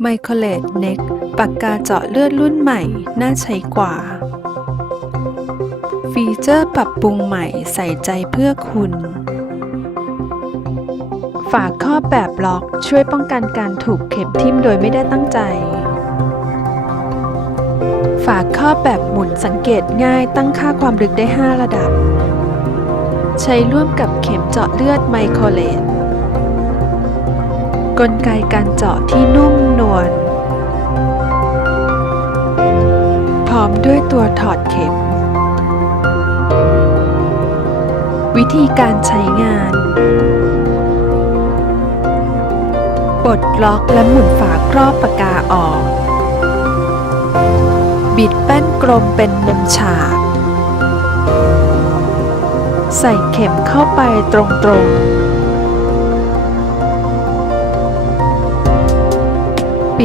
ไมโครเลตเน็กปากกาเจาะเลือดรุ่นใหม่ น่าใช้กว่า ฟีเจอร์ปรับปรุงใหม่ใส่ใจเพื่อคุณ ฝาครอแบบล็อกช่วยป้องกันการถูกเข็มทิ่มโดยไม่ได้ตั้งใจ ฝาครอแบบหมุนสังเกตง่ายตั้งค่าความลึกได้ 5 ระดับ ใช้ร่วมกับเข็มเจาะเลือดไมโครเลต กลไกการเจาะที่นุ่มนวลพร้อมด้วยตัวถอดเข็ม วิธีการใช้งานปลดล็อกและหมุนฝาครอบปากกาออก บิดแป้นกลมเป็นมุมฉาก ใส่เข็มเข้าไปตรงๆ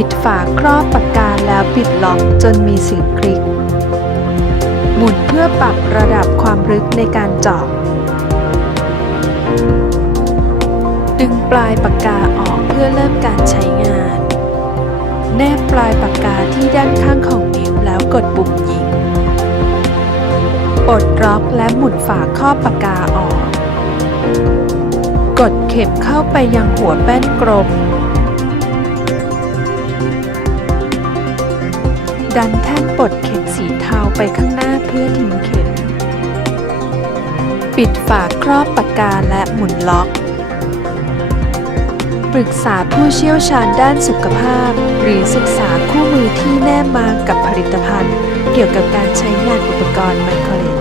ปิดฝาครอบปากกาแล้วปิดล็อกจนมีสียงคลิก หมุนเพื่อปรับระดับความลึกในการเจาะ ดึงปลายปากกาออกเพื่อเริ่มการใช้งาน แนบปลายปากกาที่ด้านข้างของนิ้วแล้วกดปุ่มยิง ปลดล็อกและหมุนฝาครอบปากกาออก กดเข็มเข้าไปยังหัวแป้นกลม ดันแท่นปลดเข็มสีเทาไปข้างหน้าเพื่อทิ้งเข็ม ปิดฝาครอบปากกาและหมุนล็อก ปรึกษาผู้เชี่ยวชาญด้านสุขภาพ หรือศึกษาคู่มือที่แนบมากับผลิตภัณฑ์ เกี่ยวกับการใช้งานอุปกรณ์ไมโครเล